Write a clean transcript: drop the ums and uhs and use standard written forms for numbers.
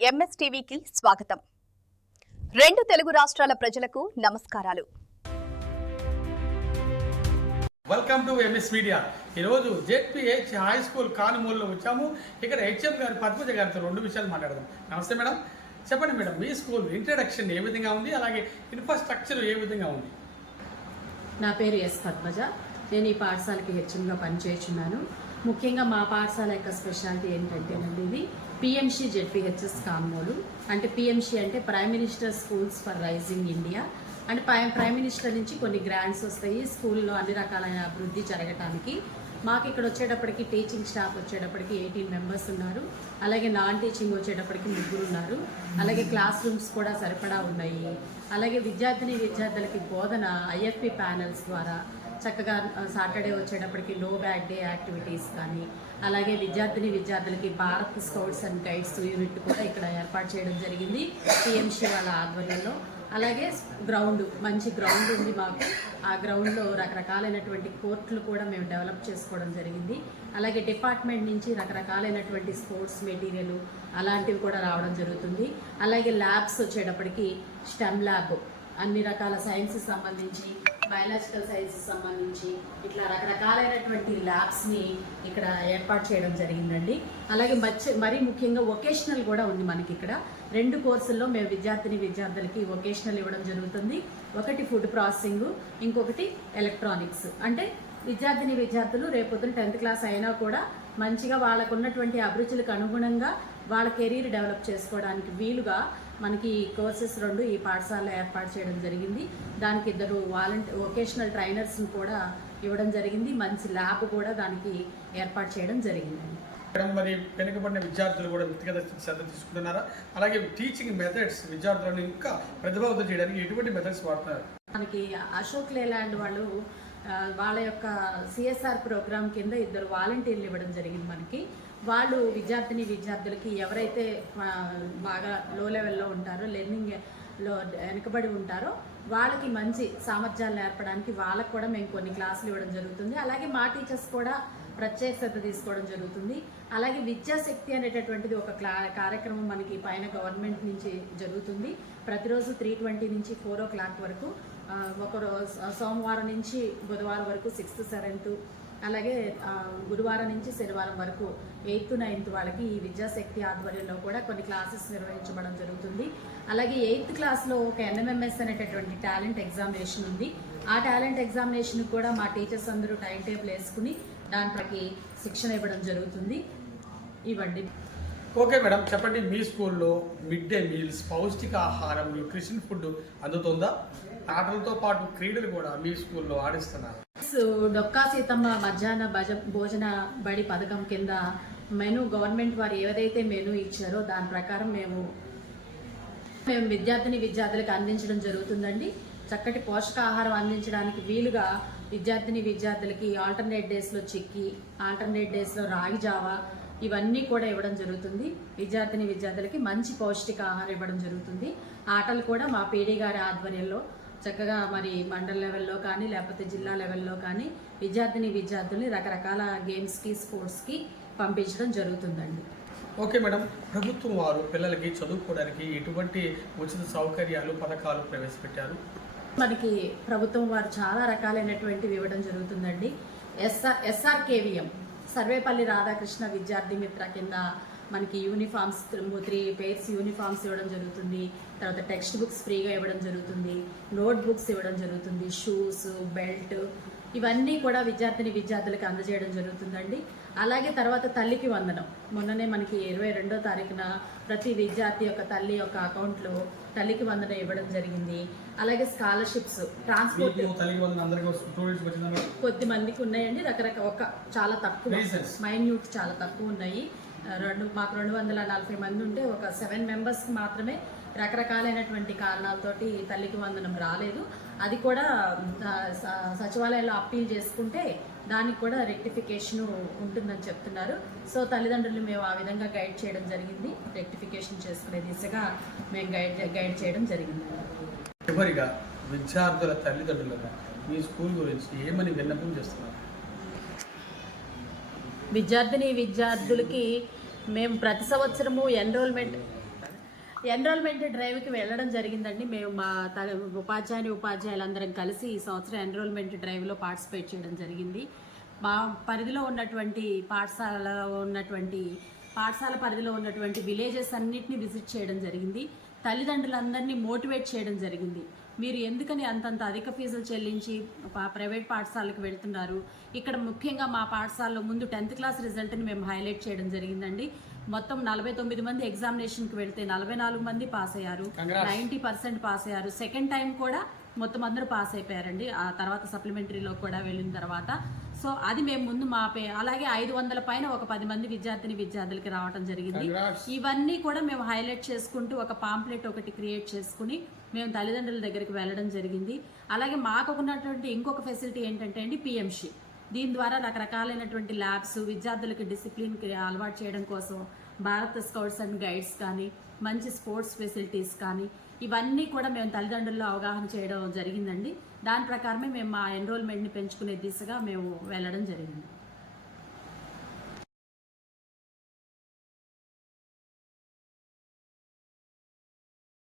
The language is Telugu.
ఎంఎస్టీవీకి స్వాగతం. రెండు తెలుగు రాష్ట్రాల ప్రజలకు నమస్కారాలు. Welcome to MS media. ఈరోజు జెడ్పీహెచ్ హై స్కూల్ కానుమూలలో వచ్చాము. ఇక్కడ హెచ్ఎం గారు పద్మజ గారితో రెండు విషయాలు మాట్లాడదాం. నమస్తే మేడం. చెప్పండి మేడం, మీ స్కూల్ ఇంట్రడక్షన్ ఏ విధంగా ఉంది, అలాగే ఇన్ఫ్రాస్ట్రక్చర్ ఏ విధంగా ఉంది? నా పేరు ఎస్ పద్మజ. నేను ఈ పాఠశాలకి హెచ్ఎంగా పనిచేస్తున్నాను. ముఖ్యంగా మా పాఠశాల యొక్క స్పెషాలిటీ ఏంటంటేనండి, ఇది పిఎంసి జెడ్పీహెచ్ఎస్ కానుమూలు. అంటే పిఎంసి అంటే prime minister schools for rising India. అంటే ప్రైమ్ మినిస్టర్ నుంచి కొన్ని గ్రాంట్స్ వస్తాయి స్కూల్లో అన్ని రకాలైన అభివృద్ధి జరగటానికి. మాకు ఇక్కడ వచ్చేటప్పటికి టీచింగ్ స్టాఫ్ వచ్చేటప్పటికి 18 మెంబర్స్ ఉన్నారు. అలాగే నాన్ టీచింగ్ వచ్చేటప్పటికి 3 ఉన్నారు. అలాగే క్లాస్ రూమ్స్ కూడా సరిపడా ఉన్నాయి. అలాగే విద్యార్థులకి బోధన ఐఎఫ్పి ప్యానెల్స్ ద్వారా చక్కగా సాటర్డే వచ్చేటప్పటికి నో బ్యాగ్ డే యాక్టివిటీస్ కానీ, అలాగే విద్యార్థులకి Bharat scouts and guides unit కూడా ఇక్కడ ఏర్పాటు చేయడం జరిగింది టీఎంసీ వాళ్ళ ఆధ్వర్యంలో. అలాగే మంచి గ్రౌండ్ ఉంది మాకు. ఆ గ్రౌండ్లో రకరకాలైనటువంటి కోర్టులు కూడా మేము డెవలప్ చేసుకోవడం జరిగింది. అలాగే డిపార్ట్మెంట్ నుంచి రకరకాలైనటువంటి స్పోర్ట్స్ మెటీరియల్ అలాంటివి కూడా రావడం జరుగుతుంది. అలాగే ల్యాబ్స్ వచ్చేటప్పటికి స్టెమ్ ల్యాబ్, అన్ని రకాల సైన్సెస్ సంబంధించి, బయాలజికల్ సైన్సెస్ సంబంధించి ఇట్లా రకరకాలైనటువంటి ల్యాబ్స్ని ఇక్కడ ఏర్పాటు చేయడం జరిగిందండి. అలాగే మరీ ముఖ్యంగా వొకేషనల్ కూడా ఉంది మనకి ఇక్కడ. 2 కోర్సుల్లో మేము విద్యార్థులకి వొకేషనల్ ఇవ్వడం జరుగుతుంది. ఒకటి ఫుడ్ ప్రాసెసింగ్, ఇంకొకటి ఎలక్ట్రానిక్స్. అంటే విద్యార్థులు రేపొద్దున 10th క్లాస్ అయినా కూడా మంచిగా వాళ్ళకు ఉన్నటువంటి అభిరుచులకు అనుగుణంగా వాళ్ళ కెరీర్ డెవలప్ చేసుకోవడానికి వీలుగా మనకి కోర్సెస్ 2 ఈ పాఠశాలలో ఏర్పాటు చేయడం జరిగింది. దానికి 2 వొకేషనల్ ట్రైనర్స్ని కూడా ఇవ్వడం జరిగింది. మంచి ల్యాబ్ కూడా దానికి ఏర్పాటు చేయడం జరిగిందండి. మరి వెనుకబడిన విద్యార్థులు కూడా వ్యక్తిగత శ్రద్ధ తీసుకుంటున్నారా? అలాగే టీచింగ్ మెథడ్స్ విద్యార్థులను ఇంకా ప్రతిభావంతం చేయడానికి ఎటువంటి మెథడ్స్ వాడుతున్నారు? మనకి అశోక్ లేలాండ్ వాళ్ళు వాళ్ళ యొక్క సిఎస్ఆర్ ప్రోగ్రామ్ కింద 2 వాలంటీర్లు ఇవ్వడం జరిగింది మనకి. వాళ్ళు విద్యార్థులకి ఎవరైతే బాగా లో లెవెల్లో ఉంటారో, లెర్నింగ్లో వెనుకబడి ఉంటారో వాళ్ళకి మంచి సామర్థ్యాలు నేర్పడానికి వాళ్ళకు కూడా మేము కొన్ని క్లాసులు ఇవ్వడం జరుగుతుంది. అలాగే మా టీచర్స్ కూడా ప్రత్యేక శ్రద్ధ తీసుకోవడం జరుగుతుంది. అలాగే విద్యాశక్తి అనేటటువంటిది ఒక కార్యక్రమం మనకి పైన గవర్నమెంట్ నుంచి జరుగుతుంది. ప్రతిరోజు 3:20 నుంచి 4 o'clock వరకు, సోమవారం నుంచి బుధవారం వరకు 6th 7th, అలాగే గురువారం నుంచి శనివారం వరకు 8th 9th వాళ్ళకి ఈ విద్యాశక్తి ఆధ్వర్యంలో కూడా కొన్ని క్లాసెస్ నిర్వహించబడడం జరుగుతుంది. అలాగే 8th క్లాస్లో ఒక NMMS అనేటటువంటి టాలెంట్ ఎగ్జామినేషన్ ఉంది. ఆ టాలెంట్ ఎగ్జామినేషన్ కూడా మా టీచర్స్ అందరూ టైం టేబుల్ వేసుకుని దాంట్లోకి శిక్షణ ఇవ్వడం జరుగుతుంది. ఇవ్వండి. ఓకే మేడం, చెప్పండి, మీ స్కూల్లో మిడ్ డే మీల్స్, పౌష్టికాహారం, న్యూట్రిషన్ ఫుడ్ అందుతుందా? ఆటలతో పాటు క్రీడలు కూడా మీ స్కూల్లో ఆడిస్తున్నారు? డొక్కా సీతమ్మ మధ్యాహ్న భోజన బడి పథకం కింద మెను గవర్నమెంట్ వారు ఏదైతే మెను ఇచ్చారో దాని ప్రకారం మేము విద్యార్థులకు అందించడం జరుగుతుందండి. చక్కటి పోషకాహారం అందించడానికి వీలుగా విద్యార్థులకి ఆల్టర్నేట్ డేస్లో చిక్కీ, ఆల్టర్నేట్ డేస్లో రాగి జావా ఇవన్నీ కూడా ఇవ్వడం జరుగుతుంది. విద్యార్థులకి మంచి పౌష్టికాహారం ఇవ్వడం జరుగుతుంది. ఆటలు కూడా మా పీడీ గారి ఆధ్వర్యంలో చక్కగా మరి మండల్ లెవెల్లో కానీ లేకపోతే జిల్లా లెవెల్లో కానీ విద్యార్థుల్ని రకరకాల గేమ్స్కి, స్పోర్ట్స్కి పంపించడం జరుగుతుందండి. ఓకే మేడం, ప్రభుత్వం వారు పిల్లలకి చదువుకోవడానికి ఎటువంటి ఉచిత సౌకర్యాలు, పథకాలు ప్రవేశపెట్టారు? మనకి ప్రభుత్వం వారు చాలా రకాలైనటువంటివి ఇవ్వడం జరుగుతుందండి. SRKVM సర్వేపల్లి రాధాకృష్ణ విద్యార్థి మిత్ర కింద మనకి యూనిఫామ్స్ 3 pairs యూనిఫామ్స్ ఇవ్వడం జరుగుతుంది. తర్వాత టెక్స్ట్ బుక్స్ ఫ్రీగా ఇవ్వడం జరుగుతుంది. నోట్ బుక్స్ ఇవ్వడం జరుగుతుంది. షూస్, బెల్ట్ ఇవన్నీ కూడా విద్యార్థులకు అందజేయడం జరుగుతుందండి. అలాగే తర్వాత తల్లికి వందనం మొన్ననే మనకి 22వ తారీఖున ప్రతి విద్యార్థి యొక్క తల్లి యొక్క అకౌంట్లో తల్లికి వందనం ఇవ్వడం జరిగింది. అలాగే స్కాలర్షిప్స్, ట్రాన్స్పోర్ట్ కొద్ది మందికి ఉన్నాయండి. చాలా తక్కువ, మైన్యూట్ చాలా తక్కువ ఉన్నాయి. మాకు 240 మంది ఉంటే ఒక 7 మెంబర్స్కి మాత్రమే రకరకాలైనటువంటి కారణాలతోటి తల్లికి వందనం రాలేదు. అది కూడా సచివాలయంలో అప్పీల్ చేసుకుంటే దానికి కూడా రెక్టిఫికేషన్ ఉంటుందని చెప్తున్నారు. సో తల్లిదండ్రులు మేము ఆ విధంగా గైడ్ చేయడం జరిగింది. రెక్టిఫికేషన్ చేసుకునే దిశగా మేము గైడ్ చేయడం జరిగింది. చివరిగా విద్యార్థుల తల్లిదండ్రులుగా మీ స్కూల్ గురించి ఏమని విన్నపం చేస్తున్నారు? విద్యార్థులకి మేము ప్రతి సంవత్సరము ఎన్రోల్మెంట్ ఎన్రోల్మెంట్ డ్రైవ్కి వెళ్ళడం జరిగిందండి. మేము మా ఉపాధ్యాయులందరం కలిసి ఈ సంవత్సరం ఎన్రోల్మెంట్ డ్రైవ్లో పార్టిసిపేట్ చేయడం జరిగింది. మా పరిధిలో ఉన్నటువంటి పాఠశాల పరిధిలో ఉన్నటువంటి విలేజెస్ అన్నిటిని విజిట్ చేయడం జరిగింది. తల్లిదండ్రులందరినీ మోటివేట్ చేయడం జరిగింది. మీరు ఎందుకని అంతంత అధిక ఫీజులు చెల్లించి ప్రైవేట్ పాఠశాలకు వెళ్తున్నారు? ఇక్కడ ముఖ్యంగా మా పాఠశాలలో ముందు 10th క్లాస్ రిజల్ట్ని మేము హైలైట్ చేయడం జరిగిందండి. మొత్తం 49 మంది ఎగ్జామినేషన్కి వెళ్తే 44 మంది పాస్ అయ్యారు, 90% పాస్ అయ్యారు. సెకండ్ టైం కూడా మొత్తం అందరూ పాస్ అయిపోయారండి. ఆ తర్వాత సప్లిమెంటరీలో కూడా వెళ్ళిన తర్వాత. సో అది మేము ముందు అలాగే 500 పైన ఒక 10 మంది విద్యార్థులకి రావడం జరిగింది. ఇవన్నీ కూడా మేము హైలైట్ చేసుకుంటూ ఒక పాంప్లెట్ ఒకటి క్రియేట్ చేసుకుని మేము తల్లిదండ్రుల దగ్గరికి వెళ్ళడం జరిగింది. అలాగే మాకు ఉన్నటువంటి ఇంకొక ఫెసిలిటీ ఏంటంటే అండి పిఎంసి. దీని ద్వారా రకరకాలైనటువంటి ల్యాబ్స్, విద్యార్థులకి డిసిప్లిన్కి అలవాటు చేయడం కోసం భారత్ స్కౌట్స్ అండ్ గైడ్స్ కానీ, మంచి స్పోర్ట్స్ ఫెసిలిటీస్ కానీ, ఇవన్నీ కూడా మేము తల్లిదండ్రుల్లో అవగాహన చేయడం జరిగిందండి. దాని ప్రకారమే మేము మా ఎన్రోల్మెంట్ని పెంచుకునే దిశగా మేము వెళ్ళడం జరిగింది.